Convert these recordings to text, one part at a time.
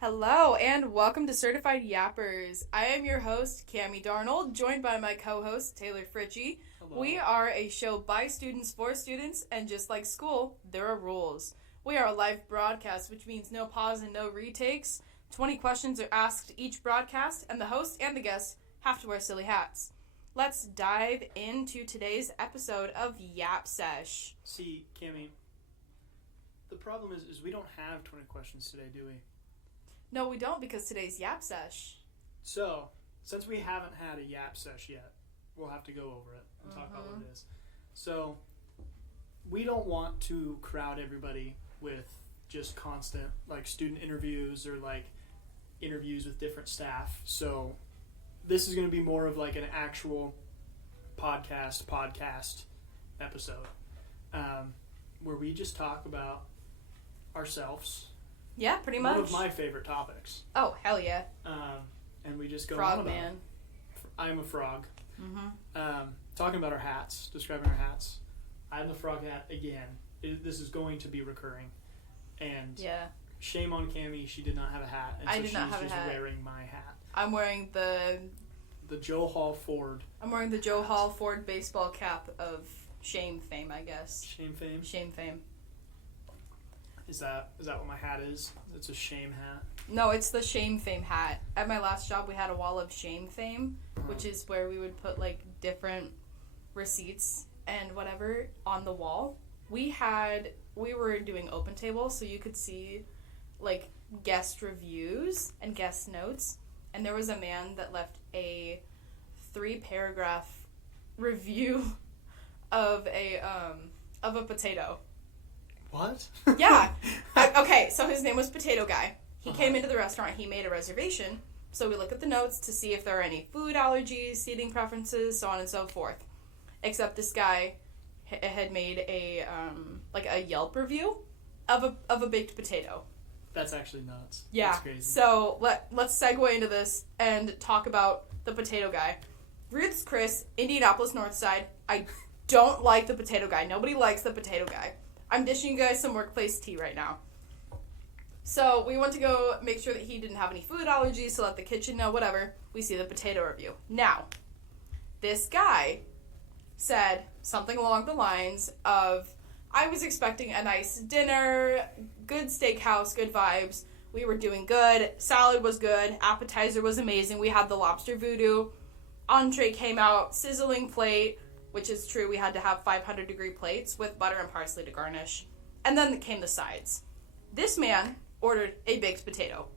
Hello and welcome to Certified Yappers. I am your host, Kammie Darnold, joined by my co-host, Taylor Fritsche. Hello. We are a show by students for students, and just like school, there are rules. We are a live broadcast, which means no pause and no retakes. 20 questions are asked each broadcast, and the host and the guests have to wear silly hats. Let's dive into today's episode of yap-sesh. See, Kammie, the problem is we don't have 20 questions today, do we? No, we don't, because today's yap-sesh. So, since we haven't had a yap-sesh yet, we'll have to go over it and talk about what it is. So, we don't want to crowd everybody with just constant, student interviews or, interviews with different staff. So, this is going to be more of, an actual podcast episode where we just talk about ourselves. Yeah, pretty much. One of my favorite topics. Oh, hell yeah. And we just go Frog on man. I'm a frog. Mm-hmm. Talking about our hats, describing our hats. I have the frog hat again. This is going to be recurring. And yeah. Shame on Kammie, she did not have a hat. And I so did not have a she's hat. just wearing my hat. I'm wearing the Joe Hall Ford. I'm wearing the Joe Hall Ford baseball cap of shame fame, I guess. Shame fame? Shame fame. Is that what my hat is? It's a shame hat? No, it's the shame fame hat. At my last job, we had a wall of shame fame, which is where we would put, different receipts and whatever on the wall. We were doing open table, so you could see, guest reviews and guest notes. And there was a man that left a 3-paragraph review of a potato. What? Yeah. Okay, so his name was Potato Guy. He came into the restaurant, he made a reservation, so we look at the notes to see if there are any food allergies, seating preferences, so on and so forth. Except this guy had made a Yelp review of a baked potato. That's actually nuts. Yeah. That's crazy. So let's segue into this and talk about the Potato Guy. Ruth's Chris, Indianapolis North Side. I don't like the Potato Guy. Nobody likes the Potato Guy. I'm dishing you guys some workplace tea right now. So we went to go make sure that he didn't have any food allergies, to let the kitchen know, whatever. We see the potato review. Now, this guy said something along the lines of, I was expecting a nice dinner, good steakhouse, good vibes. We were doing good. Salad was good. Appetizer was amazing. We had the lobster voodoo. Entree came out, sizzling plate, which is true. We had to have 500-degree plates with butter and parsley to garnish. And then came the sides. This man ordered a baked potato.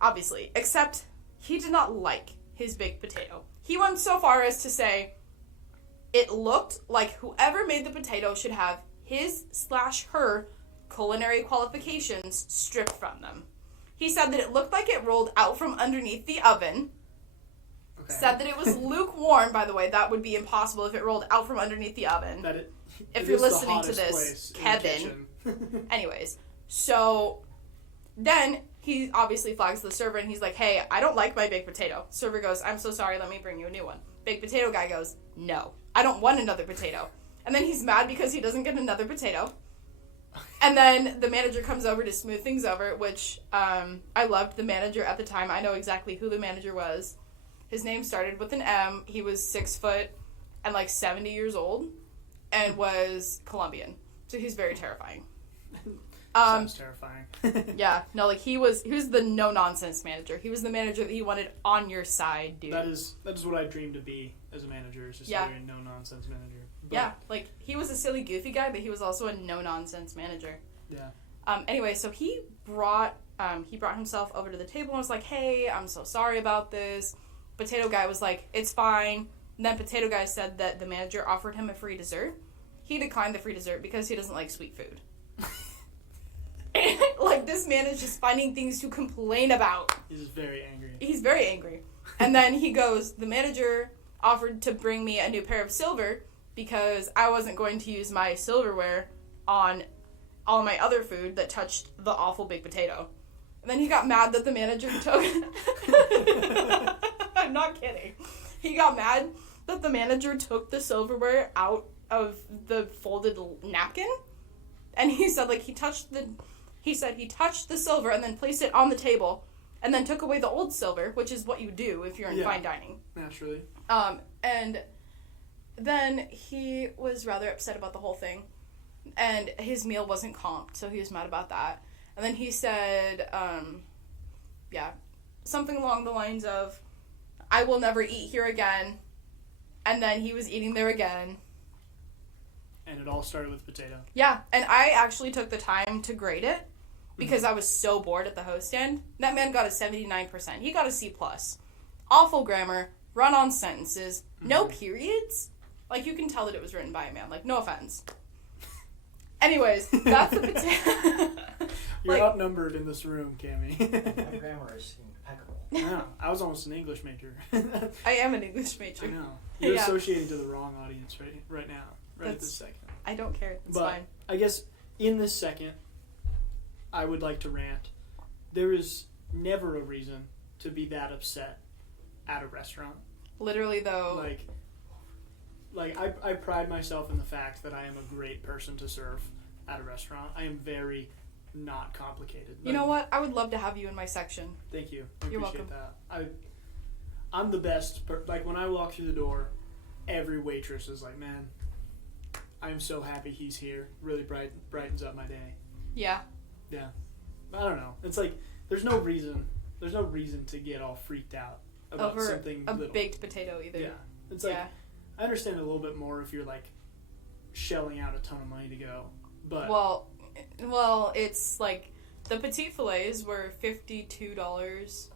Obviously. Except he did not like his baked potato. He went so far as to say it looked like whoever made the potato should have his/her culinary qualifications stripped from them. He said that it looked like it rolled out from underneath the oven. Okay. Said that it was lukewarm, by the way. That would be impossible if it rolled out from underneath the oven. If you're listening to this, Kevin. Anyways, so then he obviously flags the server and he's like, hey, I don't like my baked potato. Server goes, I'm so sorry, let me bring you a new one. Baked potato guy goes, no, I don't want another potato. And then he's mad because he doesn't get another potato. And then the manager comes over to smooth things over, which I loved the manager at the time. I know exactly who the manager was. His name started with an M. He was 6 foot and 70 years old and was Colombian. So he's very terrifying. Sounds terrifying. Yeah, no, he was the no-nonsense manager. He was the manager that you wanted on your side, dude. That is what I dreamed to be as a manager, is just a no-nonsense manager. But, yeah, he was a silly, goofy guy, but he was also a no-nonsense manager. Yeah. Anyway, so he brought himself over to the table and was like, hey, I'm so sorry about this. Potato Guy was like, it's fine. And then Potato Guy said that the manager offered him a free dessert. He declined the free dessert because he doesn't like sweet food. This man is just finding things to complain about. He's very angry. He's very angry. And then he goes, the manager offered to bring me a new pair of silver because I wasn't going to use my silverware on all my other food that touched the awful baked potato. And then he got mad that the manager took... I'm not kidding. He got mad that the manager took the silverware out of the folded napkin. And he said, he touched He said he touched the silver and then placed it on the table and then took away the old silver, which is what you do if you're in fine dining. Naturally. And then he was rather upset about the whole thing. And his meal wasn't comped, so he was mad about that. And then he said, something along the lines of, I will never eat here again. And then he was eating there again. And it all started with potato. Yeah, and I actually took the time to grade it because I was so bored at the host stand. That man got a 79%. He got a C+. Awful grammar, run-on sentences, no periods. Like, you can tell that it was written by a man. Like, no offense. Anyways, that's the potato. You're outnumbered in this room, Kammie. My grammar is impeccable. Yeah, I was almost an English major. I am an English major. I know. You're associating to the wrong audience right now. At this second. I don't care. It's fine. I guess in this second, I would like to rant. There is never a reason to be that upset at a restaurant. Literally, though. Like I pride myself in the fact that I am a great person to serve at a restaurant. I am very not complicated. You know what? I would love to have you in my section. Thank you. I You're appreciate welcome. that. I'm the best. Like, when I walk through the door, every waitress is like, man, I'm so happy he's here. Really brightens up my day. Yeah. Yeah. I don't know. It's like, there's no reason to get all freaked out about over something a little. baked potato either. Yeah. It's like, I understand it a little bit more if you're like shelling out a ton of money to go. But well, it's like the petite fillets were $52.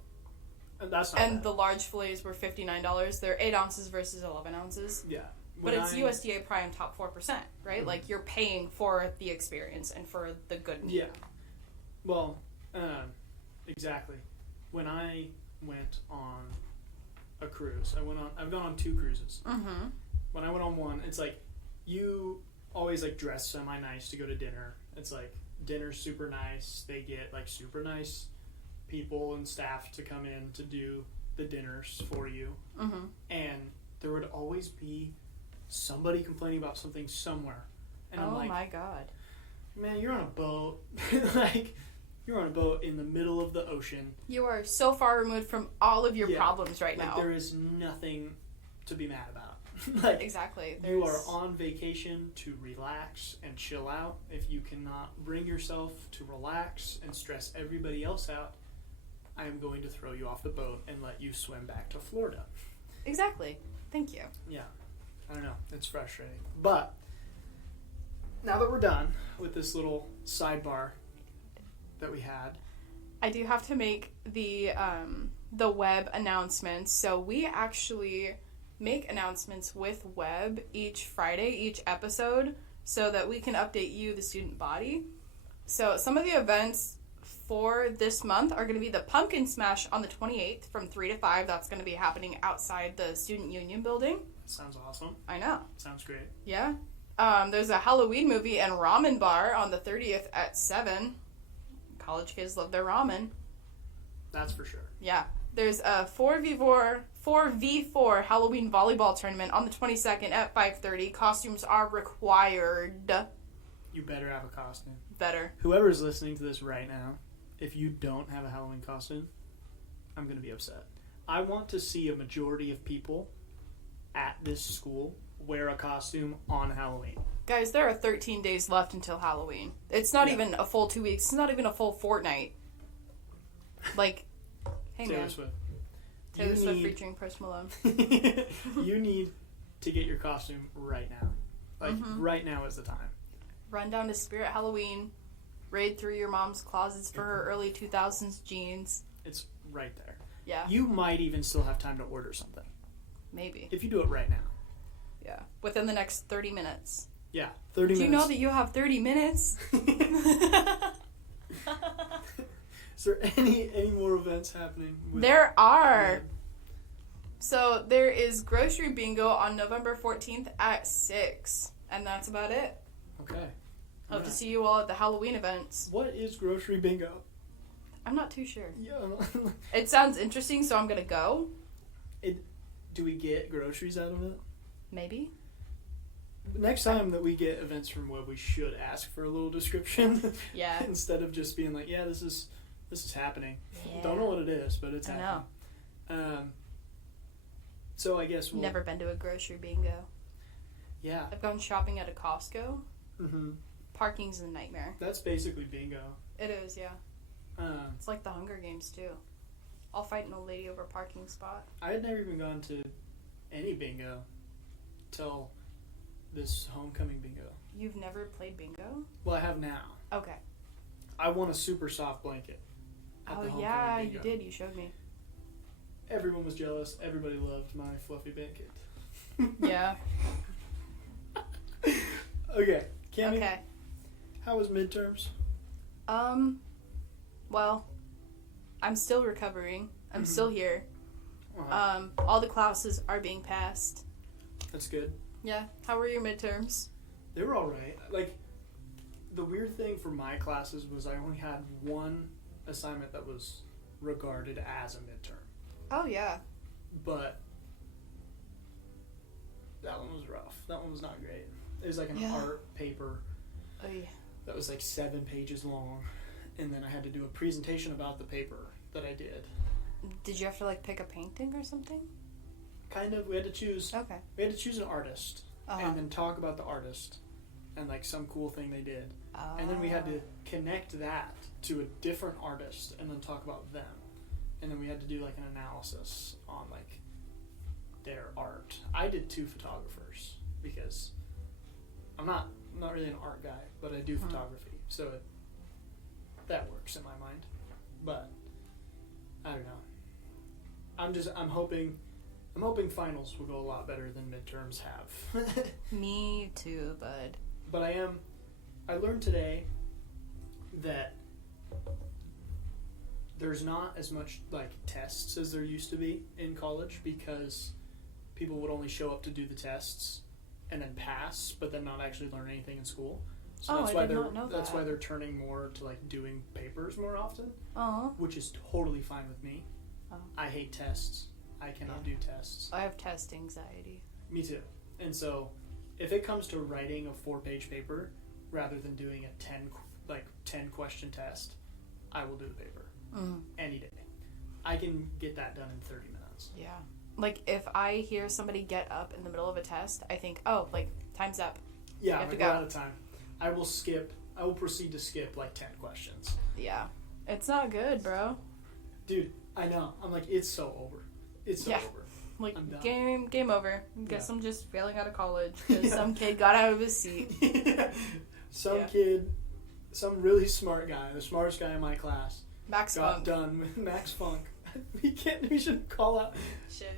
And that's not and bad. the large fillets were $59. They're 8 ounces versus 11 ounces. Yeah. But it's USDA Prime top 4%, right? Mm-hmm. Like, you're paying for the experience and for the good meal. Yeah. Well, exactly. When I went on a cruise, I've gone on 2 cruises. Mm-hmm. When I went on one, it's like, you always like dress semi-nice to go to dinner. It's like, dinner's super nice. They get like super nice people and staff to come in to do the dinners for you. Mm-hmm. And there would always be somebody complaining about something somewhere. And I'm like, my God. Man, you're on a boat. Like, you're on a boat in the middle of the ocean. You are so far removed from all of your problems right now. There is nothing to be mad about. Like, exactly. You are on vacation to relax and chill out. If you cannot bring yourself to relax and stress everybody else out, I am going to throw you off the boat and let you swim back to Florida. Exactly. Thank you. Yeah. I don't know. It's frustrating. But now that we're done with this little sidebar that we had, I do have to make the web announcements. So we actually make announcements with web each Friday, each episode, so that we can update you, the student body. So some of the events for this month are going to be the Pumpkin Smash on the 28th from 3 to 5. That's going to be happening outside the Student Union building. Sounds awesome. I know. Sounds great. Yeah. There's a Halloween movie and ramen bar on the 30th at 7. College kids love their ramen. That's for sure. Yeah. There's a 4v4 Halloween volleyball tournament on the 22nd at 5:30. Costumes are required. You better have a costume. Better. Whoever is listening to this right now, if you don't have a Halloween costume, I'm going to be upset. I want to see a majority of people at this school wear a costume on Halloween. Guys, there are 13 days left until Halloween. It's not even a full 2 weeks. It's not even a full fortnight. Like, hey Taylor man. Swift. Taylor Swift featuring Post Malone. You need to get your costume right now. Like, right now is the time. Run down to Spirit Halloween. Raid through your mom's closets for her early 2000s jeans. It's right there. Yeah. You might even still have time to order something. Maybe. If you do it right now. Yeah. Within the next 30 minutes. Yeah, 30 minutes. Do you know that you have 30 minutes? Is there any more events happening? There are. So there is grocery bingo on November 14th at 6. And that's about it. Okay. Hope to see you all at the Halloween events. What is grocery bingo? I'm not too sure. Yeah. It sounds interesting, so I'm going to go. Do we get groceries out of it? Maybe. Next time that we get events from Web, we should ask for a little description. Yeah. Instead of just being like, yeah, this is happening. Yeah. Don't know what it is, but it's I happening. know. So I guess we'll... Never been to a grocery bingo. Yeah. I've gone shopping at a Costco. Mm-hmm. Parking's a nightmare. That's basically bingo. It is, yeah. It's like the Hunger Games, too. I'll fight an old lady over a parking spot. I had never even gone to any bingo till this homecoming bingo. You've never played bingo? Well, I have now. Okay. I won a super soft blanket at the Oh, homecoming yeah, bingo. you did. You showed me. Everyone was jealous. Everybody loved my fluffy blanket. Yeah. Okay, Kammie, Okay. how was midterms? Well, I'm still recovering. I'm Mhm. still here. All the classes are being passed. That's good. Yeah. How were your midterms? They were all right. Like, the weird thing for my classes was I only had one assignment that was regarded as a midterm. Oh, yeah. But that one was rough. That one was not great. It was like an Yeah. art paper Oh, yeah. that was like 7 pages long. And then I had to do a presentation about the paper that I did. Did you have to, like, pick a painting or something? Kind of. We had to choose Okay. an artist Uh-huh. and then talk about the artist and like some cool thing they did. Oh. And then we had to connect that to a different artist and then talk about them. And then we had to do like an analysis on like their art. I did 2 photographers because I'm not really an art guy, but I do photography. So that works in my mind. But I don't know. I'm hoping finals will go a lot better than midterms have. Me too, bud. But I learned today that there's not as much like tests as there used to be in college because people would only show up to do the tests and then pass, but then not actually learn anything in school. So Oh, I did not know that's that. why they're turning more to like doing papers more often, Oh. which is totally fine with me. Oh. I hate tests. I cannot do tests. I have test anxiety. Me too. And so, if it comes to writing a 4-page paper rather than doing a 10 question test, I will do the paper any day. I can get that done in 30 minutes. Yeah. Like, if I hear somebody get up in the middle of a test, I think, oh, like, time's up. Yeah, have to we're go. out of time. I will proceed to skip like 10 questions. Yeah. It's not good, bro. Dude, I know. I'm like, it's so over. It's so Yeah. over. Like, I'm done. game over. Guess Yeah. I'm just failing out of college because Yeah. some kid got out of his seat. Some Yeah. kid, some really smart guy, the smartest guy in my class, Max got Funk. done with Max Funk. We should call out. Shit.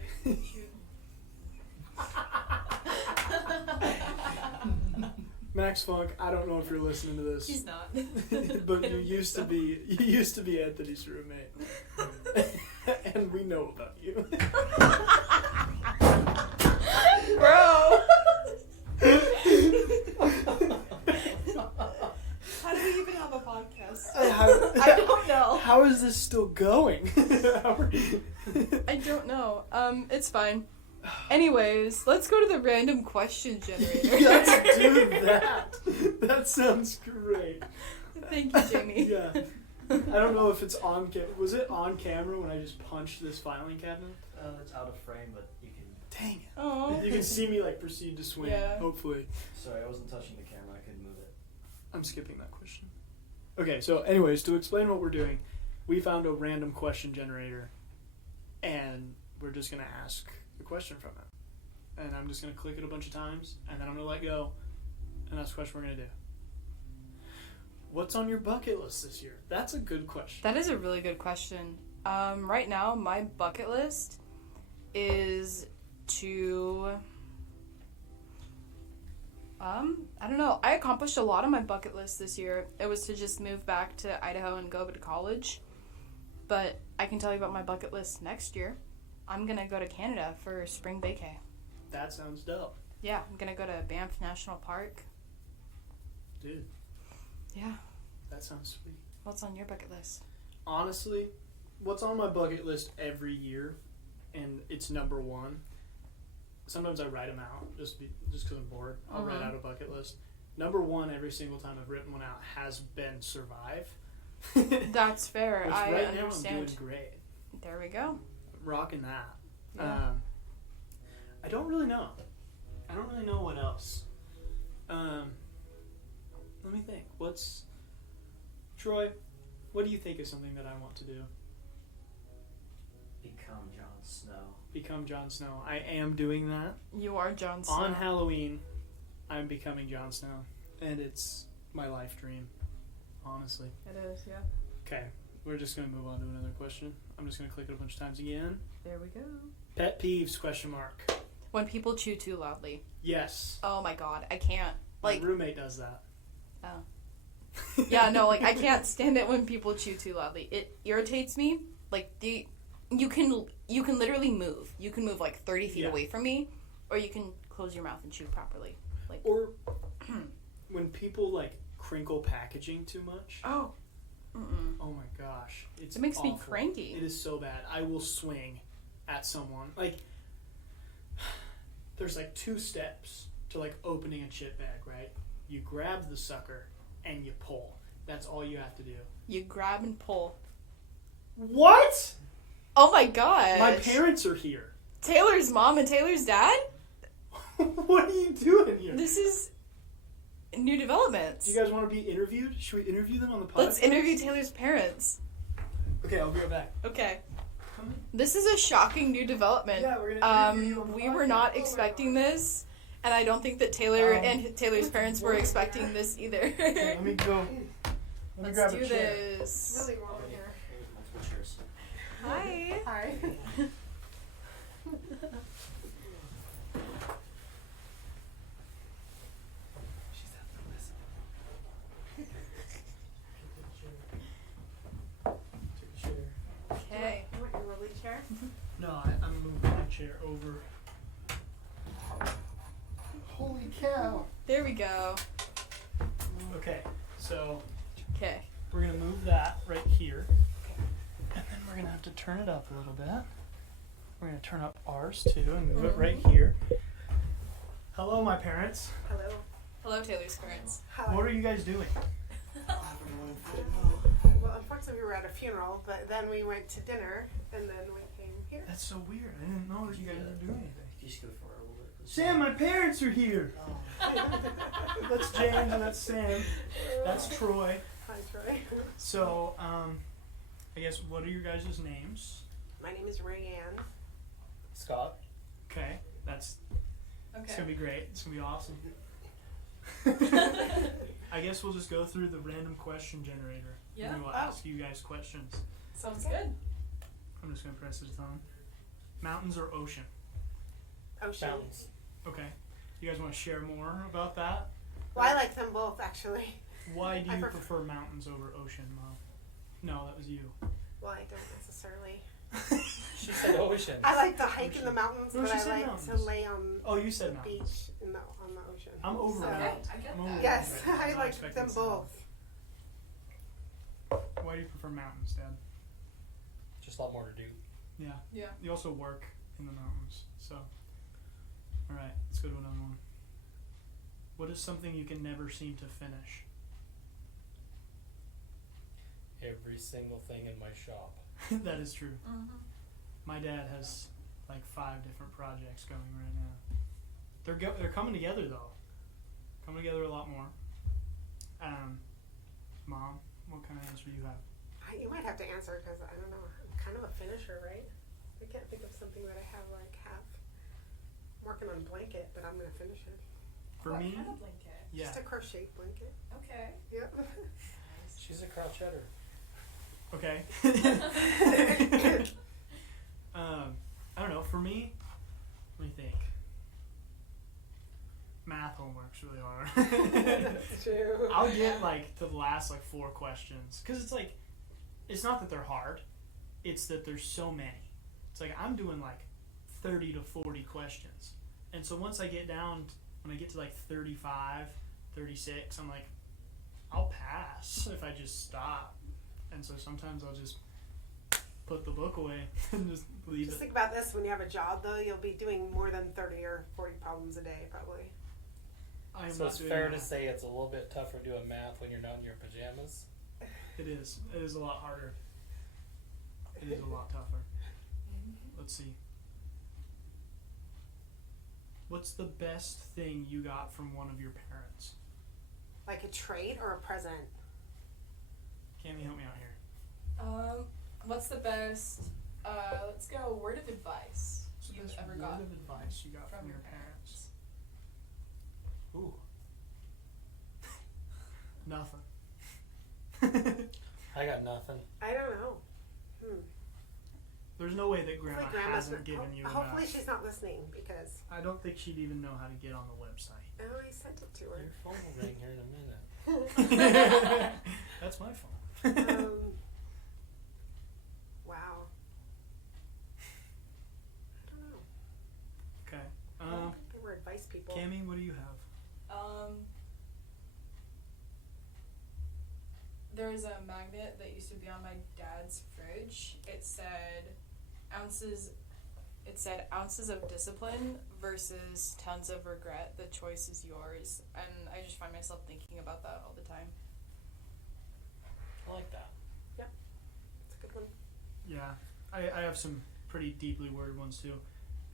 Max Funk, I don't know if you're listening to this. He's not. But you used to be Anthony's roommate. And we know about you. Bro! How do we even have a podcast? I don't know. How is this still going? I don't know. It's fine. Anyways, let's go to the random question generator. Let's do that. That sounds great. Thank you, Jamie. Yeah. I don't know if it's on camera. Was it on camera when I just punched this filing cabinet? It's out of frame, but you can. Dang it. Oh. You can see me like proceed to swing. Yeah. Hopefully. Sorry, I wasn't touching the camera. I couldn't move it. I'm skipping that question. Okay, so anyways, to explain what we're doing, we found a random question generator, and we're just gonna ask the question from it. And I'm just gonna click it a bunch of times, and then I'm gonna let go, and that's the question we're gonna do. What's on your bucket list this year? That's a good question. That is a really good question. Right now, my bucket list is to... I don't know. I accomplished a lot on my bucket list this year. It was to just move back to Idaho and go to college. But I can tell you about my bucket list next year. I'm going to go to Canada for spring vacay. That sounds dope. Yeah, I'm going to go to Banff National Park. Dude, Yeah. that sounds sweet. What's on your bucket list? sometimes I write them out just because I'm bored. I'll write out a bucket list. Number one, every single time I've written one out, has been survive. That's fair. Which I right understand. now I'm doing great. There we go. Rocking that. Yeah. I don't really know. I don't really know what else. Let me think. Troy, what do you think is something that I want to do? Become Jon Snow. Become Jon Snow. I am doing that. You are Jon Snow. On Halloween, I'm becoming Jon Snow. And it's my life dream, honestly. It is, yeah. Okay, we're just going to move on to another question. I'm just going to click it a bunch of times again. There we go. Pet peeves, question mark. When people chew too loudly. Yes. Oh my god, I can't. Like, my roommate does that. oh. Yeah, no, like, I can't stand it when people chew too loudly. It irritates me. Like, you can literally move. You can move, like, 30 feet away from me, or you can close your mouth and chew properly. Like, or when people, like, crinkle packaging too much. Oh. Mm-mm. Oh my gosh. It makes awful. me cranky. It is so bad. I will swing at someone. Like, there's, like, 2 steps to, like, opening a chip bag, right? You grab the sucker and you pull. That's all you have to do. You grab and pull. What? Oh my god. My parents are here. Taylor's mom and Taylor's dad? What are you doing here? This is new developments. You guys want to be interviewed? Should we interview them on the podcast? Let's interview Taylor's parents. Okay, I'll be right back. Okay. This is a shocking new development. Yeah, we're gonna interview you on the we were podcast. not expecting this, and I don't think that Taylor and Taylor's parents were expecting this either. Okay, let me go. Let me grab Let's a do chair. this. It's really warm in here. Multiple chairs. Hi. Hi. She's at the list. Take a chair. Okay. You want your rolly chair? No, I'm moving my chair over. Holy cow! There we go. Okay, so Okay. we're gonna move that right here, and then we're gonna have to turn it up a little bit. We're gonna turn up ours too and move it right here. Hello, my parents. Hello. Hello, Taylor's parents. Hi. What are you guys doing? Well, unfortunately, we were at a funeral, but then we went to dinner, and then we came here. That's so weird. I didn't know that you guys were doing anything. If you just go for a little bit. Sam, my parents are here. That's James and that's Sam. That's Troy. Hi, Troy. So, I guess what are your guys' names? My name is Rayanne. Scott. Okay, it's gonna be great. It's gonna be awesome. I guess we'll just go through the random question generator. Yeah. And we'll ask you guys questions. Sounds good. I'm just gonna press it on. Mountains or ocean? Ocean. Mountains. Okay. You guys want to share more about that? Well, I like them both, actually. Why do I you prefer- prefer mountains over ocean, Mom? No, that was you. Well, I don't necessarily. She said ocean. I like to hike in the mountains, No, but she I said like to mountains. lay on Oh, you said the mountains. beach on the ocean. I'm over So- mountains. I get I'm over that. Yes, mountains. I I'm not like expecting them some. both. Why do you prefer mountains, Dad? Just a lot more to do. Yeah. Yeah. You also work in the mountains, so. Alright, let's go to another one. What is something you can never seem to finish? Every single thing in my shop. That is true. Mm-hmm. My dad has like 5 different projects going right now. They're coming together though. Coming together a lot more. Mom, what kind of answer do you have? You might have to answer because I don't know. I'm kind of a finisher, right? I can't think of something that I have half. I'm working on a blanket, but I'm gonna finish it. For What me, kind of blanket? yeah. Just a crochet blanket. Okay. Yep. She's a crochetter. Okay. I don't know. For me, let me think. Math homework's really hard. That's true. I'll get like to the last like 4 questions because it's like, it's not that they're hard, it's that there's so many. It's like I'm doing like 30 to 40 questions, and so once I get down, when I get to like 35, 36, I'm like, I'll pass if I just stop. And so sometimes I'll just put the book away and just leave Just it. think about this: when you have a job, though, you'll be doing more than 30 or 40 problems a day, probably. I am So not it's doing fair that. to say it's a little bit tougher doing math when you're not in your pajamas. It is. It is a lot harder. It is a lot tougher. Let's see. What's the best thing you got from one of your parents? Like a trait or a present? Kammie, help me out here. What's the best? Let's go. Word of advice What's the you've best ever word got of advice you got from your parents? Ooh. Nothing. I got nothing. I don't know. There's no way that Grandma Hopefully Grandma's hasn't given you hopefully enough. she's not listening because I don't think she'd even know how to get on the website. I sent it to Your her. phone will ring here in a minute. That's my phone. Wow. I don't know. Okay. I don't think they were advice people. Kammie, what do you have? There was a magnet that used to be on my dad's fridge. It said ounces of discipline versus tons of regret. The choice is yours. And I just find myself thinking about that all the time. I like that. It's a good one. Yeah. I have some pretty deeply worded ones too.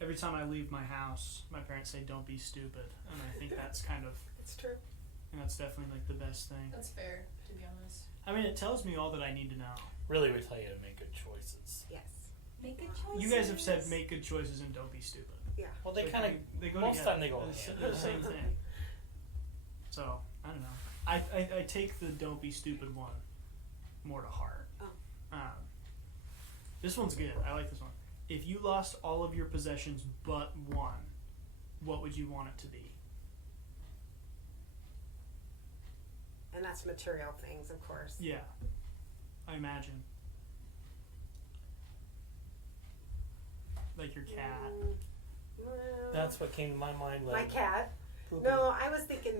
Every time I leave my house, my parents say, "Don't be stupid," and I think that's kind of, It's true. and that's definitely like the best thing. That's fair, to be honest. I mean, it tells me all that I need to know. Really, we tell you to make good choices. Yes. Make good choices. You guys have said make good choices and don't be stupid. Yeah. Well, they So kind of they go most together. time they go They're hand. the same thing. So I don't know. I take the don't be stupid one more to heart. Oh. This one's good. I like this one. If you lost all of your possessions but one, what would you want it to be? And that's material things, of course. Yeah, I imagine. Like your cat. Well, That's what came to my mind. my Like cat. poopy. No, I was thinking.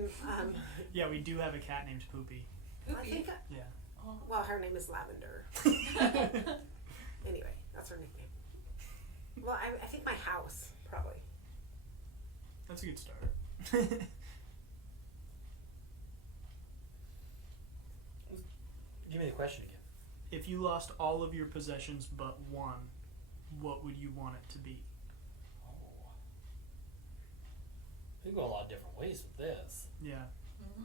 Yeah, we do have a cat named Poopy. I think. Yeah. Oh. Well, her name is Lavender. Anyway, that's her nickname. Well, I think my house probably. That's a good start. Give me the question again. If you lost all of your possessions but one, what would you want it to be? Oh. We can go a lot of different ways with this. Yeah. Mm-hmm.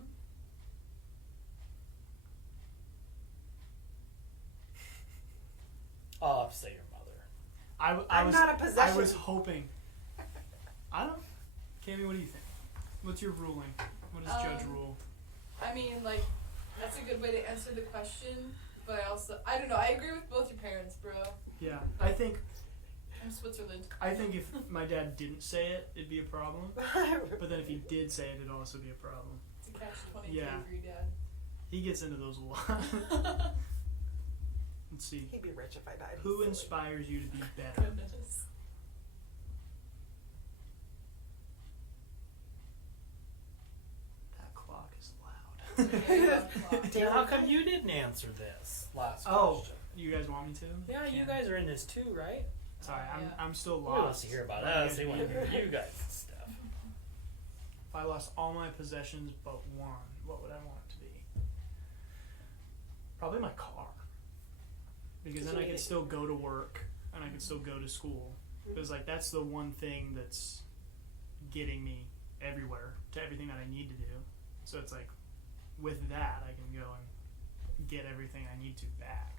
I'll have to say your mother. I I'm was, not a possession. I was hoping. I don't. Kammie, what do you think? What's your ruling? What does Judge rule? I mean, like, that's a good way to answer the question, but I don't know, I agree with both your parents, bro. Yeah, I think I'm Switzerland. if my dad didn't say it, it'd be a problem. But then if he did say it, it'd also be a problem. It's a catch-22 Yeah. for your dad. He gets into those a lot. Let's see. He'd be rich if I died. He's Who silly. inspires you to be better? Goodness. That clock is loud. Yeah, you love clock. Dan, how come you didn't answer this last Oh, question? you guys want me to? Yeah, you guys are in this too, right? Sorry, Yeah. I'm still He lost. wants to hear about Let us. me He wants to hear. hear you guys' stuff. If I lost all my possessions but one, what would I want it to be? Probably my car. Because then I could still go to work and I could still go to school. Because like that's the one thing that's getting me everywhere to everything that I need to do. So it's like with that I can go and get everything I need to back.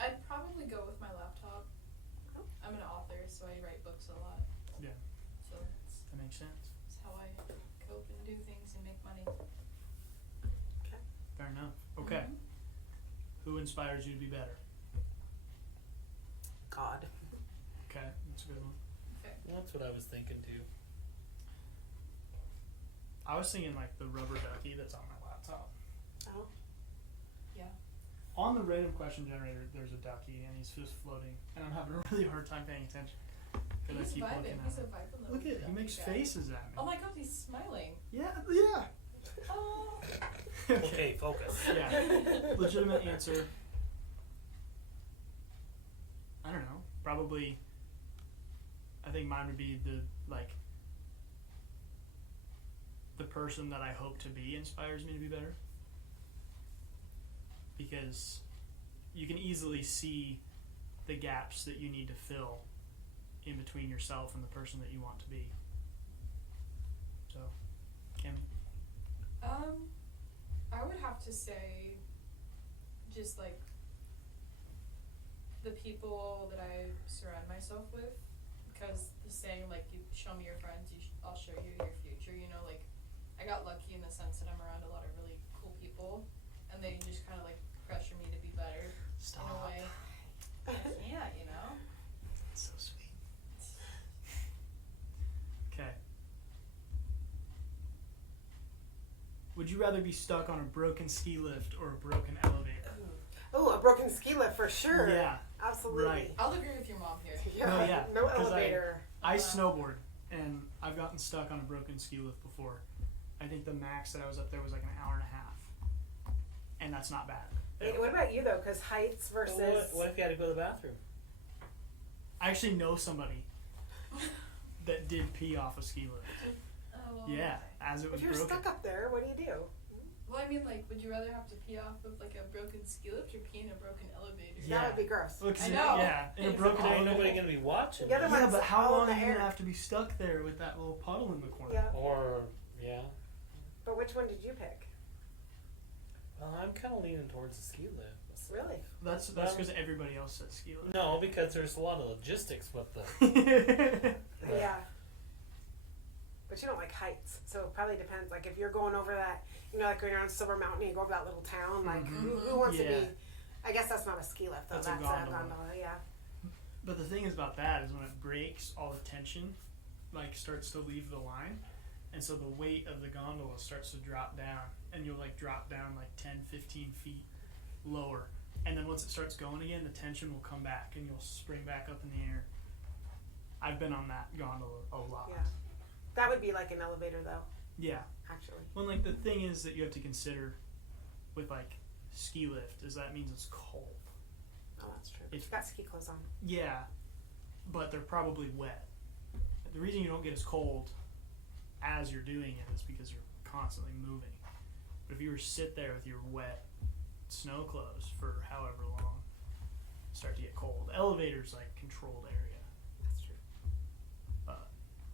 I'd probably go with my laptop. I'm an author, so I write books a lot. Yeah. So that's That makes sense. how I cope and do things and make money. Fair enough. Okay. Mhm. Who inspires you to be better? God. Okay, that's a good one. That's what I was thinking too. I was thinking like the rubber ducky that's on my laptop. Oh. Yeah. On the random question generator, there's a ducky and he's just floating, and I'm having a really hard time paying attention because I He's keep vibing. looking He's at a him. vibing Look little at he makes guy. faces at me. Oh my god, he's smiling. Yeah. Oh. Okay, focus. Yeah. Legitimate answer. I don't know. Probably. I think mine would be the person that I hope to be inspires me to be better. Because you can easily see the gaps that you need to fill in between yourself and the person that you want to be. So, Kammie? I would have to say just like the people that I surround myself with, because the saying like, you show me your friends, I'll show you your future, you know, like I got lucky in the sense that I'm around a lot of really cool people and they just kind of like pressure me to be better in a way. Yeah, you know? So sweet. Okay. Would you rather be stuck on a broken ski lift or a broken elevator? Oh, a broken ski lift for sure. Yeah. Absolutely. Right. I'll agree with your mom here. Yeah. No, yeah, No 'cause elevator. I snowboard, and I've gotten stuck on a broken ski lift before. I think the max that I was up there was like an hour and a half, and that's not bad. Hey, what about you though? Because heights versus. Well, what if you had to go to the bathroom? I actually know somebody that did pee off a ski lift. Oh. Yeah, as it was If you're broken. stuck up there, what do you do? Well, I mean, like, would you rather have to pee off of like a broken ski lift or pee in a broken elevator? Yeah. That would be gross. Well, 'cause I it- know. Yeah, in a broken Ain't elevator. nobody gonna be watching. The other Yeah, one's but how all in long the are you gonna air. have to be stuck there with that little puddle in the corner? Yeah. Or yeah. But which one did you pick? I'm kind of leaning towards the ski lift. Really? That's Well- because everybody else said ski lift. No, because there's a lot of logistics with the. Yeah. But you don't like heights, so it probably depends. Like if you're going over that, you know, like when you're on Silver Mountain, and you go over that little town. Like who wants to Yeah. be? I guess that's not a ski lift though. That's a That's gondola. a gondola. Yeah. But the thing is about that is when it breaks, all the tension like starts to leave the line, and so the weight of the gondola starts to drop down, and you'll like drop down like 10, 15 feet lower, and then once it starts going again, the tension will come back, and you'll spring back up in the air. I've been on that gondola a lot. Yeah. That would be like an elevator though. Yeah. Actually. Well, like the thing is that you have to consider with like ski lift is that means it's cold. Oh, that's true. If- You've got ski clothes on. Yeah, but they're probably wet. The reason you don't get as cold as you're doing it is because you're constantly moving. But if you were to sit there with your wet snow clothes for however long, you start to get cold. Elevator's like controlled area, That's true. but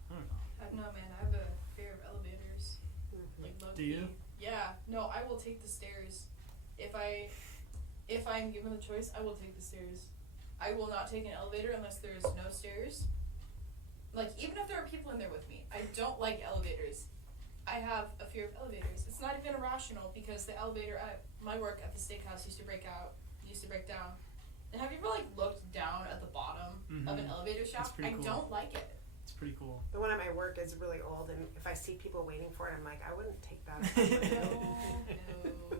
I don't know. No, man, I have a fear of elevators. Mm-hmm. Like, low Do you? key. Yeah. No, I will take the stairs. If I'm given the choice, I will take the stairs. I will not take an elevator unless there is no stairs. Like, even if there are people in there with me, I don't like elevators. I have a fear of elevators. It's not even irrational because the elevator at my work at the steakhouse used to break down. And have you ever like looked down at the bottom of an elevator shaft? pretty I cool. don't like it. It's pretty cool. The one at my work is really old, and if I see people waiting for it, I'm like, I wouldn't take that. No.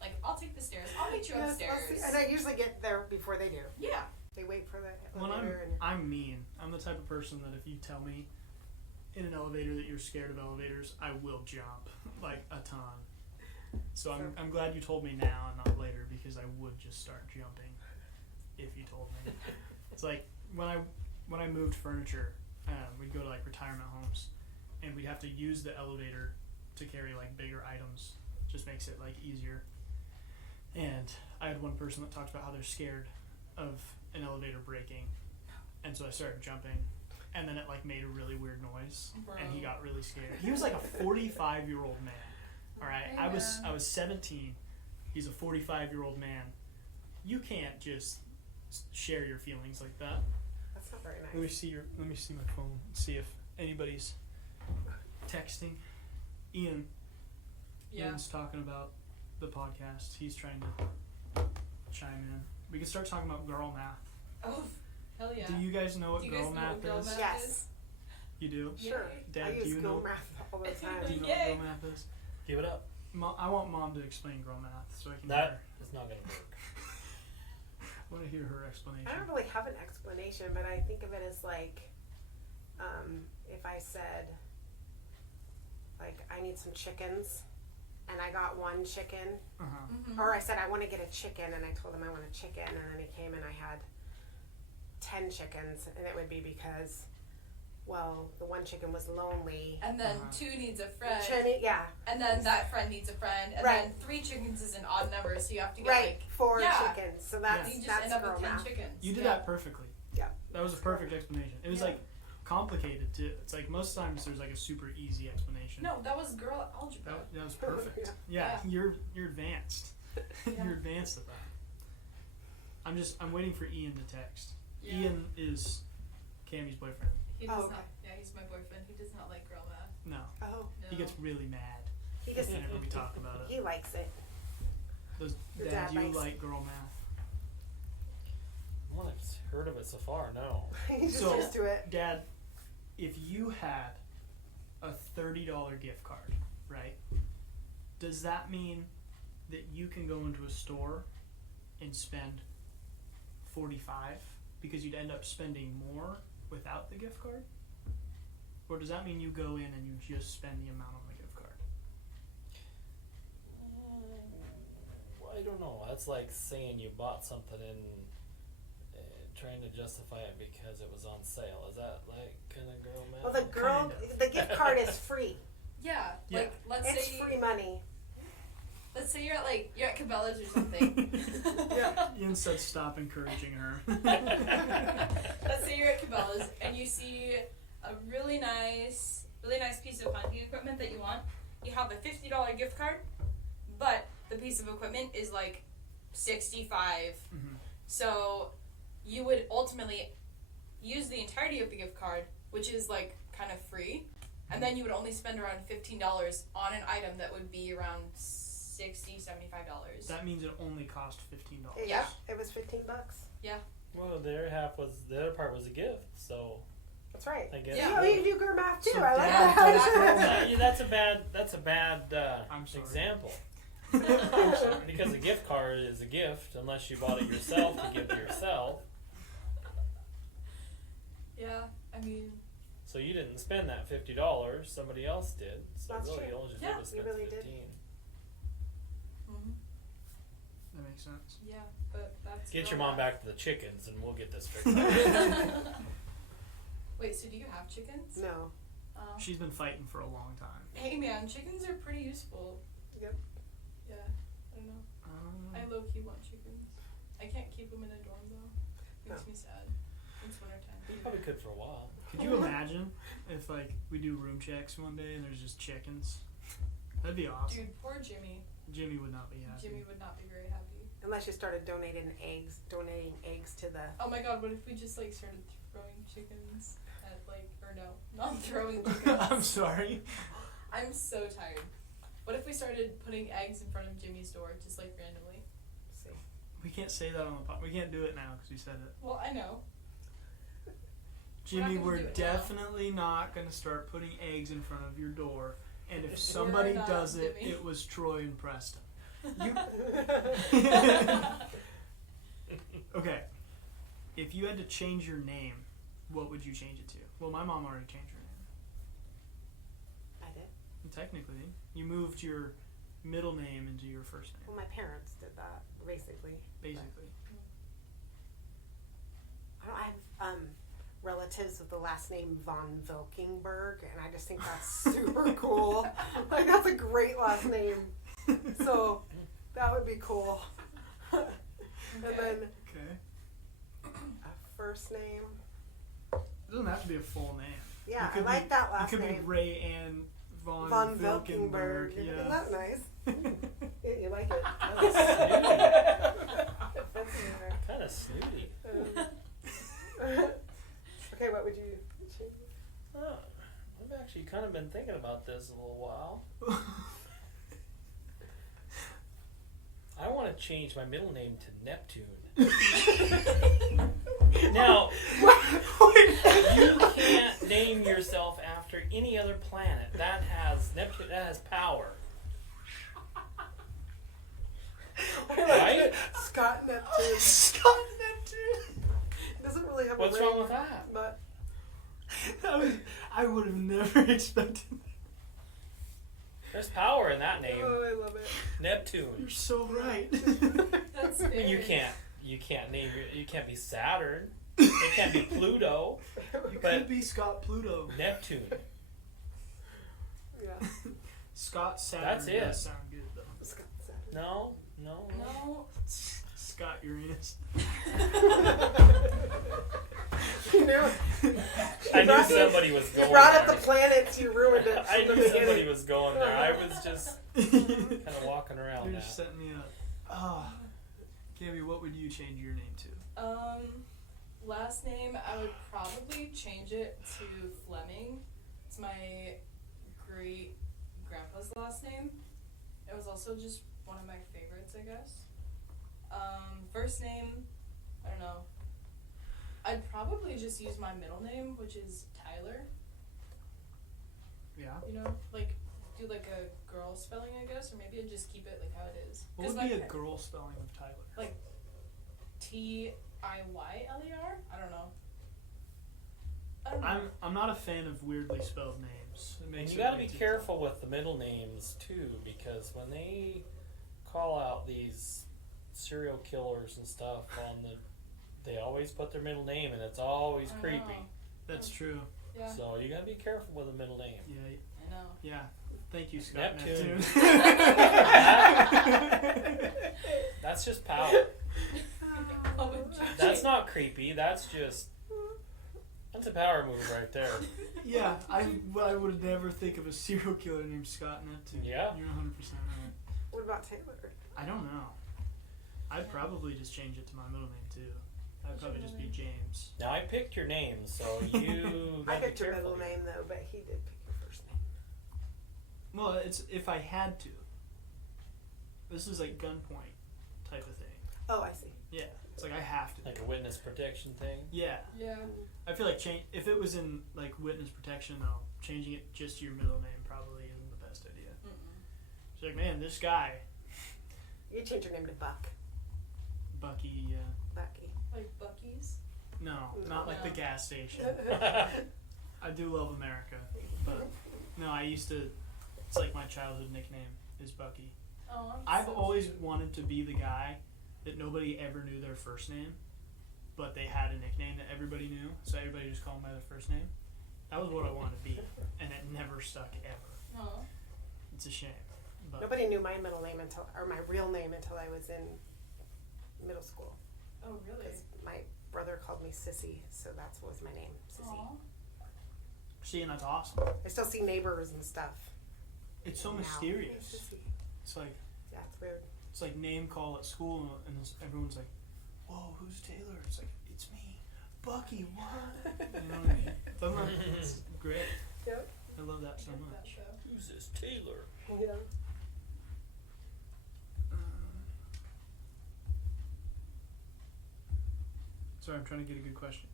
Like, I'll take the stairs. I'll meet you Yes, I'll upstairs. see- and I usually get there before they do. Yeah. They wait for the Well, elevator. I'm mean. I'm the type of person that if you tell me in an elevator that you're scared of elevators, I will jump like a ton. So I'm glad you told me now and not later because I would just start jumping if you told me. It's like when I moved furniture, we'd go to like retirement homes, and we'd have to use the elevator to carry like bigger items. Just makes it like easier. And I had one person that talked about how they're scared of an elevator breaking, and so I started jumping, and then it like made a really weird noise, and he got really scared. He was like a 45-year-old man. All right, Hey, I was 17. He's a 45-year-old man. You can't just share your feelings like that. That's not very Let me nice. see my phone. See if anybody's texting. Yeah. Ian's talking about the podcast. He's trying to chime in. We can start talking about girl math. Oh, hell yeah. Do you guys know what Do you girl guys know math what girl is? math Yes. is? You do? Sure. Dad, I do use you Google know? Math all the Do time. you know Yay. what girl math is? Give it up. I want Mom to explain girl math so I can That is not gonna work. I want to hear her explanation. I don't really have an explanation, but I think of it as like, if I said, like, I need some chickens, and I got one chicken, Uh-huh. Mhm. or I said I want to get a chicken, and I told him I want a chicken, and then he came and I had 10 chickens, and it would be because, well, the one chicken was lonely. And then 2 needs a friend. Yeah. And then that friend needs a friend. And Right. then 3 chickens is an odd number, so you have to get Right, like 4 yeah. chickens. So that's you just that's end up girl with 10 math. chickens. You did yeah. that perfectly. Yeah. That was a perfect explanation. It was Yeah. like complicated too. It's like most times there's like a super easy explanation. No, that was girl algebra. That was perfect. Yeah. Yeah, you're advanced. Yeah. You're advanced at that. I'm waiting for Ian to text. Yeah. Ian is Cammie's boyfriend. He does Oh, okay. not. Yeah, he's my boyfriend. He does not like girl math. No, Oh, No. he gets really mad he just whenever we talk about it. he likes it. Does Your Dad, dad you likes- like girl math? I've heard of it so far. No. He's just So- used to it. Dad, if you had a $30 gift card, right? Does that mean that you can go into a store and spend $45 because you'd end up spending more without the gift card? Or does that mean you go in and you just spend the amount on the gift card? I don't know. That's like saying you bought something and trying to justify it because it was on sale. Is that like kind of girl math? Well, the girl, Kind the gift card is free. Yeah. Yeah. Like let's It's say free money. let's say you're at Cabela's or something. Yeah. Ian said stop encouraging her. Let's say you're at Cabela's and you see a really nice piece of hunting equipment that you want. You have a $50 gift card, but the piece of equipment is like $65. Mhm. So you would ultimately use the entirety of the gift card, which is like kind of free, and then you would only spend around $15 on an item that would be around $60, $75. That means it only cost $15. Yeah. It was $15. Well, the other part was a gift, so That's right. I guess. Yeah. You can do girl math too. So I like Dad that. does girl math. Yeah, that's a bad I'm sorry. example. Because a gift card is a gift unless you bought it yourself to give to yourself. Yeah, I mean, So you didn't spend that $50. Somebody else did. So That's really, true. you only just Yeah, had to you spend really did. 15. That makes sense. yeah, but that's. Get your girl mom math. back to the chickens, and we'll get this figured out. Wait, so do you have chickens? No. She's been fighting for a long time. Hey man, chickens are pretty useful. Yep. Yeah, I don't know. I low key want chickens. I can't keep them in a dorm though. Makes me sad. It's wintertime. You probably could for a while. Could you imagine if like we do room checks one day and there's just chickens? That'd be awesome. Dude, poor Jimmy. Jimmy would not be happy. Jimmy would not be very happy. Unless you started donating eggs to the. Oh my god, what if we just like started throwing chickens at like, or no, not throwing chickens. I'm sorry. I'm so tired. What if we started putting eggs in front of Jimmy's door, just like randomly? See. We can't say that on the pod. We can't do it now because we said it. Well, I know. Jimmy, gonna we're do it now. definitely not going to start putting eggs in front of your door. And if somebody not, does it, Jimmy. it was Troy and Preston. You. Okay. If you had to change your name, what would you change it to? Well, my mom already changed her name. I did. And technically, you moved your middle name into your first name, Well, my parents did that basically. basically. I have relatives with the last name Von Vilkenberg, and I just think that's super cool. Like that's a great last name. So that would be cool. And then Okay. a first name. It doesn't have to be a full name. Yeah, You I like that It last could name. be Ray Ann Von Vilkenberg. Yeah. Isn't that nice? Yeah, you like it. It fits in there. Kind of snooty. Okay, what would you choose? Oh, I've actually kind of been thinking about this a little while. I want to change my middle name to Neptune. Now, you can't name yourself after any other planet. That has Neptune. That has power. Right? Scott Neptune. Scott Neptune. Doesn't really have What's a ring, wrong with that? But I would have never expected. There's power in that name. oh, I love it. Neptune. You're so right. That's I mean, fair. you can't name you can't be Saturn. It can't be Pluto. You But- could be Scott Pluto. Neptune. Yeah. Scott Saturn That's it. does sound good though. Scott said. No. No. Scott Uranus. You knew. I knew brought- somebody was You going brought there. up the planets. You ruined it. I from the knew somebody beginning. was going there. I was just kind of walking around You're that. just setting me up. Ah, Kammie, what would you change your name to? Last name, I would probably change it to Fleming. It's my great grandpa's last name. It was also just one of my favorites, I guess. First name, I don't know. I'd probably just use my middle name, which is Tyler. Yeah. You know, like do like a girl spelling, I guess, or maybe I'd just keep it like how it is. What 'Cause would be my a girl spelling of Tyler? Tiyler? I don't know. I don't know. I'm not a fan of weirdly spelled names. It And makes you it got to way be too careful with the middle names too, because when they call out these serial killers and stuff they always put their middle name, and it's always I creepy. know. tough. That's true. Yeah, So you got to be careful with a middle name. Yeah. I know. Yeah. Thank you, Scott Neptune. Neptune. That's just power. Oh, That's not creepy. That's a power move right there. Yeah, I would never think of a serial killer named Scott Neptune. Yeah. You're 100% right. What about Taylor? I don't know. I'd probably just change it to my middle name too. I'd What's probably your just middle be James. Now I picked your name, so you. I gotta be picked your careful. middle name though, but he did pick your first name. Well, it's if I had to. This is like gunpoint type of thing. Oh, I see. Yeah, it's like I have to. Like a witness protection thing. Yeah, Yeah. I feel like if it was in like witness protection though, changing it just to your middle name probably isn't the best idea. It's like, man, this guy, You change your name to Buck. Bucky. Bucky. Like Buc-ee's. No, not like the No. gas station. I do love America, but no, I used to. It's like my childhood nickname is Bucky. Oh, I've always wanted to be the guy that nobody ever knew their first name, but they had a nickname that everybody knew, so everybody just called them by their first name. That was what I wanted to be, and it never stuck ever. Oh. It's a shame. But Nobody knew my middle name or my real name until I was in middle school. Oh, really? Because my brother called me Sissy, so that's what was my name, Sissy. Aw. see, and that's awesome. I still see neighbors and stuff. It's so now. mysterious. Sissy. It's like Yeah, it's weird. it's like name call at school, and everyone's like, "Whoa, who's Taylor?" It's like, "It's me, Bucky." What? You know what I mean? So I'm like, it's great. Yep. I love that so Get that much. though. Who's this Taylor? Yeah. Sorry, I'm trying to get a good question.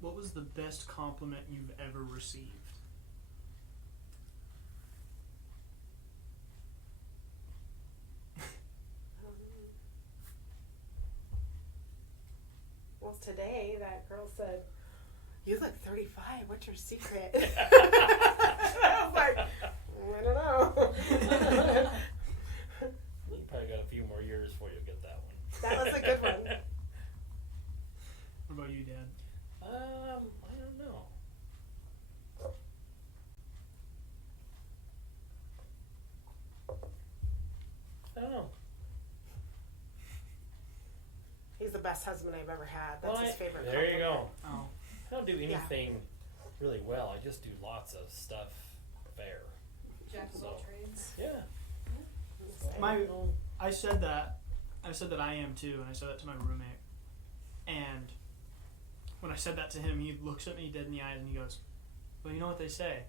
What was the best compliment you've ever received? Well, today that girl said, "You look 35. What's your secret?" I was like, I don't know. You probably got a few more years before you'll get that one. That was a good one. What about you, Dad? I don't know. I don't know. He's the best husband I've ever had. That's Well, his favorite. There you go. compliment. Oh, I don't do Yeah. anything really well. I just do lots of stuff fair. Jack of all trades. Yeah. My- So, I said that. I said that I am too, and I said that to my roommate. And when I said that to him, he looks at me dead in the eyes and he goes, "Well, you know what they say?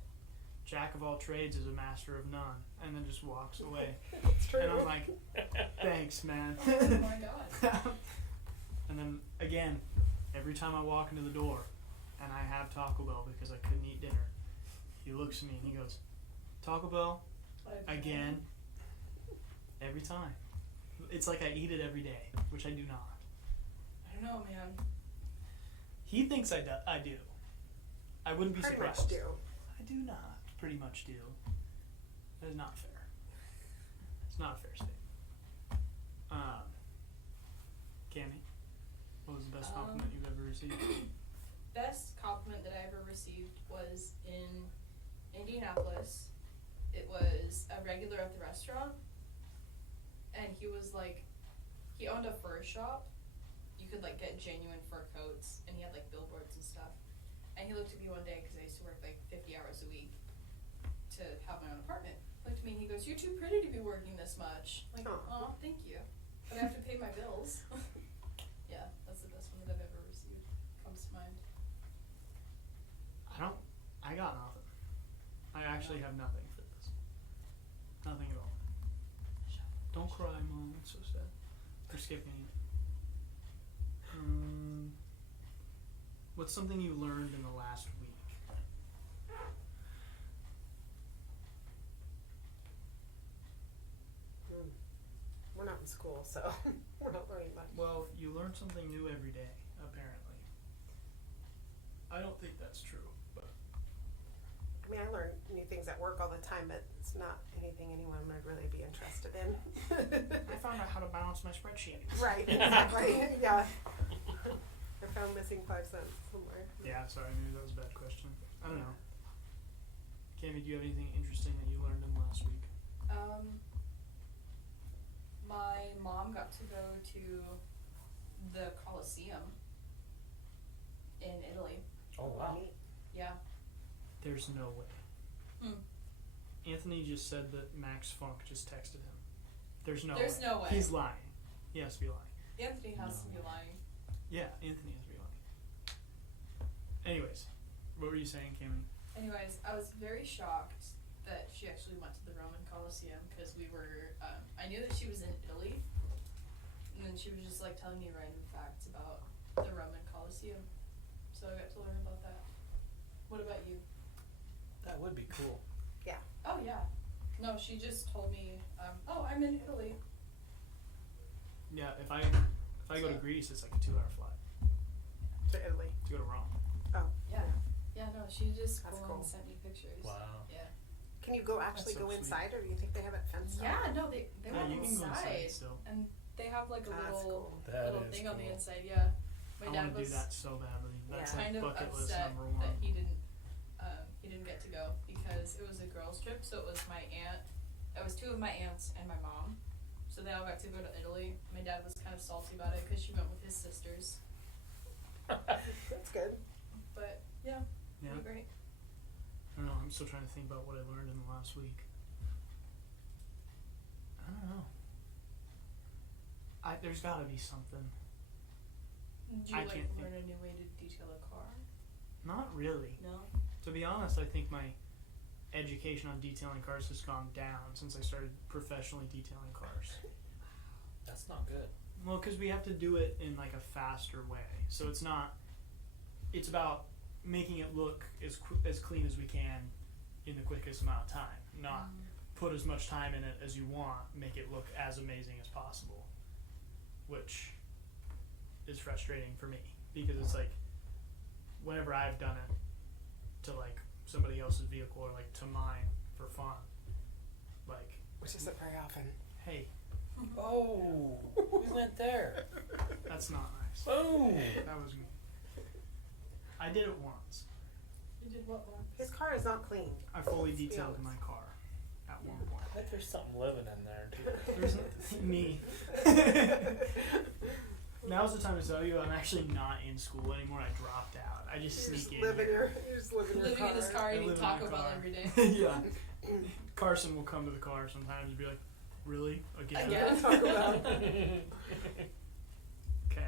Jack of all trades is a master of none," and then just walks away. It's true. And I'm like, "Thanks, man." Oh my god. And then again, every time I walk into the door and I have Taco Bell because I couldn't eat dinner, he looks at me and he goes, "Taco Bell again?" Every time. It's like I eat it every day, which I do not. I don't know, man. He thinks I do. I wouldn't be Pretty surprised. much do. I do not. Pretty much do. That is not fair. It's not a fair statement. best compliment you've ever received? Best compliment that I ever received was in Indianapolis. It was a regular at the restaurant, and he was like, he owned a fur shop. You could like get genuine fur coats, and he had like billboards and stuff. And he looked at me one day because I used to work like 50 hours a week to have my own apartment. Looked at me and he goes, "You're too pretty to be working this much." I'm like, oh, thank you, but I have to pay my bills. Yeah, that's the best one that I've ever received. Comes to mind. I got nothing. I actually have nothing for this. Nothing at all. Don't cry, Mom. It's so sad. You're skipping it. What's something you learned in the last week? We're not in school, so we're not learning much. Well, you learn something new every day, apparently. I don't think that's true, but I mean, I learn new things at work all the time, but it's not anything anyone would really be interested in. I found out how to balance my spreadsheet. Right, exactly. Yeah. I found missing 5 cents somewhere. Yeah, sorry, maybe that was a bad question. I don't know. Kammie, do you have anything interesting that you learned in the last week? My mom got to go to the Colosseum in Italy. Oh wow. Neat. Yeah. There's no way. Anthony just said that Max Funk just texted him. There's no There's way. no way. He's lying. He has to be lying. Anthony has to be lying. Yeah, Anthony has to be lying. Anyways, what were you saying, Kammie? Anyways, I was very shocked that she actually went to the Roman Colosseum because we were, I knew that she was in Italy, and then she was just like telling me random facts about the Roman Colosseum, so I got to learn about that. What about you? That would be cool. Oh yeah. No, she just told me, oh, I'm in Italy. Yeah, if I go to Greece, it's like a 2-hour flight To Italy. to go to Rome. Yeah. Yeah, no, she just That's cool. and sent me pictures. Wow. Yeah. Can you go actually That's so go sweet. inside, or do you think they have it fenced Yeah, off? no, they Yeah, went you can go inside inside, still. and they have like a That's little cool. That little is thing on the cool. inside. Yeah, my I dad want to do was that so badly. That's Yeah. like kind of bucket list upset number that 1. he didn't get to go because it was a girls' trip. So it was my aunt. It was 2 of my aunts and my mom. So they all got to go to Italy. My dad was kind of salty about it because she went with his sisters. That's good. But yeah, Yeah. pretty great. I don't know. I'm still trying to think about what I learned in the last week. I don't know. There's got to be something. Did you I like can't think. learn a new way to detail a car? Not really. No. To be honest, I think my education on detailing cars has gone down since I started professionally detailing cars. That's not good. Well, because we have to do it in like a faster way. So it's not. It's about making it look as clean as we can in the quickest amount of time. Not put as much time in it as you want. Make it look as amazing as possible. Which is frustrating for me because it's like whenever I've done it to like somebody else's vehicle or like to mine for fun, like Which isn't very often. hey, Oh, we went there. that's not nice. Boom. That was me. I did it once. You did what one? His car is not clean. I fully Let's be detailed honest. my car at one point. I bet there's something living in there too. There's me. Now's the time to tell you I'm actually not in school anymore. I dropped out. I just You sneak just in live in here. you just live in your Living car. in his car, I eating live in my Taco Bell car. every day. Yeah. Carson will come to the car sometimes and be like, "Really? Again?" Again? Talk about Okay.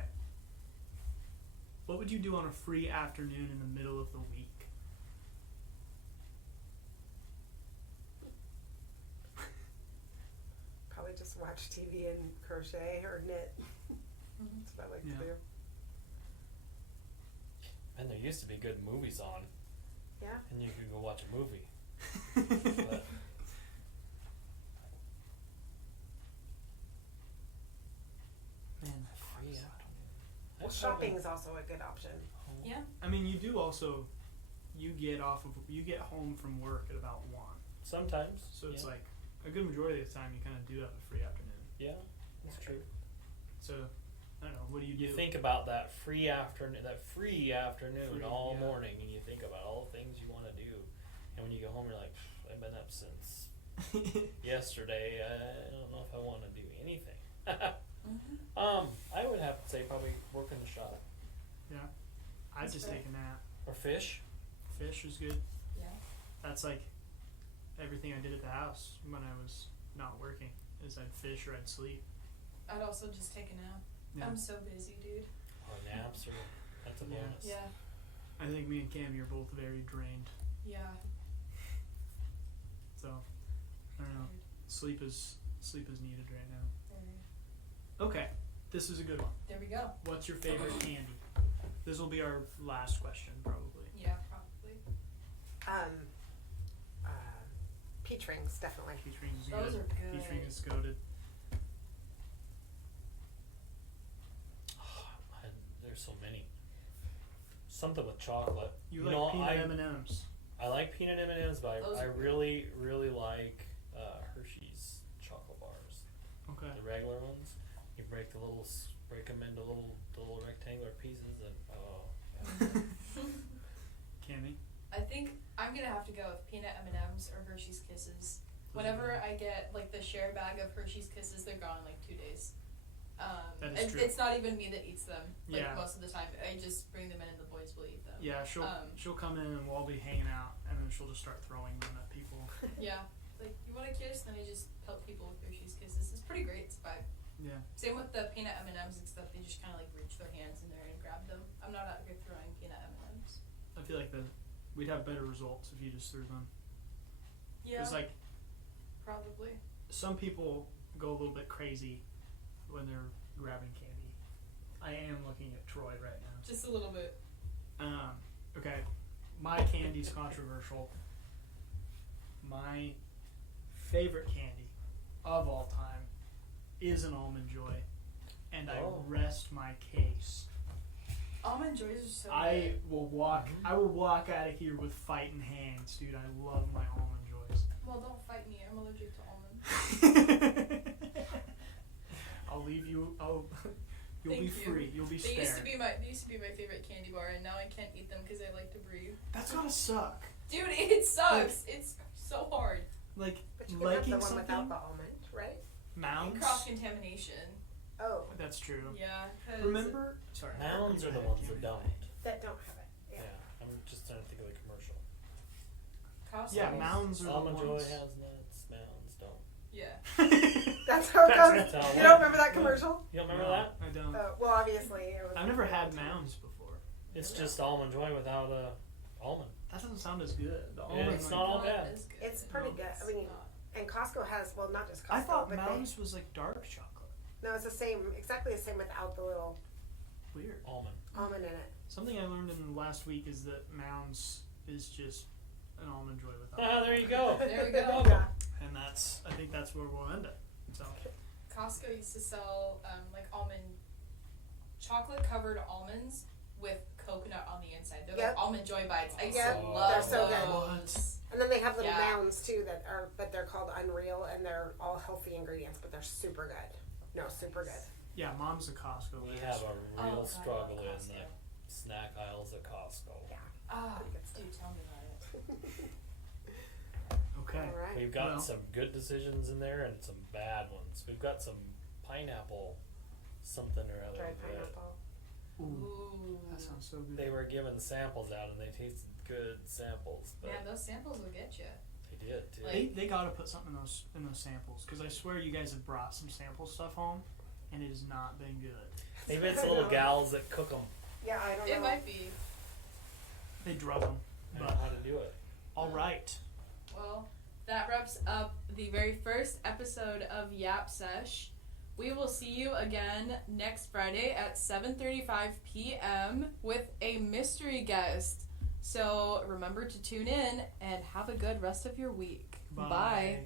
What would you do on a free afternoon in the middle of the week? probably just watch TV and crochet or knit. That's what I like Yeah. to do. And there used to be good movies on, Yeah. and you could go watch a movie. But Man, free afternoon. Well, shopping is also a good option. Yeah. I mean, you do also. You get home from work at about 1, Sometimes. so it's yeah. like a good majority of the time you kind of do have a free afternoon. Yeah, that's true. So I don't know. what do you do? You think about that free afternoon Free, all yeah. morning, and you think about all the things you want to do, and when you go home, you're like, I've been up since yesterday. I don't know if I want to do anything. I would have to say probably work in the shop Yeah. I'd That's just fair. take a nap. or fish. Fish is good. Yeah. That's like everything I did at the house when I was not working is I'd fish or I'd sleep. I'd also just take a nap. Yeah. I'm so busy, dude. Or naps, or that's a Yeah. bonus. Yeah. I think me and Kammie are both very drained. Yeah. So I don't know. Sleep is needed right now. There, Okay. This is a good one. there we go. What's your favorite candy? This will be our last question probably. Yeah, probably. Peach rings, definitely. Peach rings is Those good. are good. Peach ring is goated. There's so many. Something with chocolate. You know, like peanut M&Ms. I like peanut M&Ms, but Those I are good. really, really like Hershey's chocolate bars. Okay. The regular ones. You break them into little rectangular pieces, and Kammie? I think I'm gonna have to go with peanut M&Ms or Hershey's Kisses. Whenever I get like the share bag of Hershey's Kisses, they're gone in like 2 days. That is true. It's not even me that eats them. Like Yeah. most of the time, I just bring them in and the boys will eat them. Yeah, she'll come in and we'll all be hanging out and then she'll just start throwing them at people. Yeah. Like, you want a kiss? Then I just pelt people with Hershey's Kisses. It's pretty great. It's a vibe. Yeah. Same with the peanut M&Ms and stuff. They just kind of like reach their hands in there and grab them. I'm not out here throwing peanut M&Ms. I feel like we'd have better results if you just threw them. Yeah. Because like Probably. some people go a little bit crazy when they're grabbing candy. I am looking at Troy right now. Just a little bit. Okay, my candy's controversial. My favorite candy of all time is an Almond Joy, and I rest my case. Almond Joys are so I good. will walk. I will walk out of here with fighting hands, dude. I love my Almond Joys. Well, don't fight me. I'm allergic to almonds. I'll leave you. You'll Thank be you. free. You'll be They spared. used to be my favorite candy bar, and now I can't eat them because I like to breathe. That's gotta suck. Dude, it sucks. It's so hard. Like But you can have liking the one something. without the almond, right? Mounds. Cross contamination. Oh, That's true. Yeah. 'Cause Remember? Sorry. Mounds Go are the ahead, ones that Kammie. don't. that don't have it. Yeah. Yeah. I'm just trying to think of a commercial. Costco. Yeah, mounds are the Almond Joy ones. has nuts, Mounds don't. Yeah. That's how it goes. That's how it You don't went. remember that commercial? You don't remember No, that? I don't. Well, obviously it was. I've never had mounds before. It's just Almond Joy without a almond. That doesn't sound as good. The Yeah, almond, it's like- not all bad. as good. It's pretty No. good. I mean, and Costco has, well, not just Costco, I thought but mounds was like dark chocolate. no, it's the same, exactly the same without the little Weird. Almond. almond in it. Something I learned in the last week is that mounds is just an Almond Joy without. Ah, there you go. There we go. Yeah. And I think that's where we'll end it. So Costco used to sell like chocolate covered almonds with coconut on the inside. They're Yep. like Almond Joy bites. I used Yep, to love they're so good. those. And then they have little Yeah. mounds too but they're called Unreal and they're all healthy ingredients, but they're super good. No, super good. yeah, Mom's a Costco. We lady. have a Oh, real God, I love struggle in Costco. the snack aisles at Costco. Yeah. Ah, Pretty good stuff. dude, tell me about it. Okay. All right. We've got Well- some good decisions in there and some bad ones. We've got some pineapple something or other. Dried that pineapple. Ooh, Ooh. that sounds so good. They were giving samples out and they tasted good samples, but Man, those samples will get you. they did too. They gotta put something in those samples because I swear you guys have brought some sample stuff home, and it has not been good. Maybe it's the little gals that cook them. Yeah, I don't know. It might be. They drug them. I know But how to do it. all right. Well, that wraps up the very first episode of Yap-sesh. We will see you again next Friday at 7:35 p.m. with a mystery guest. So remember to tune in and have a good rest of your week. Bye.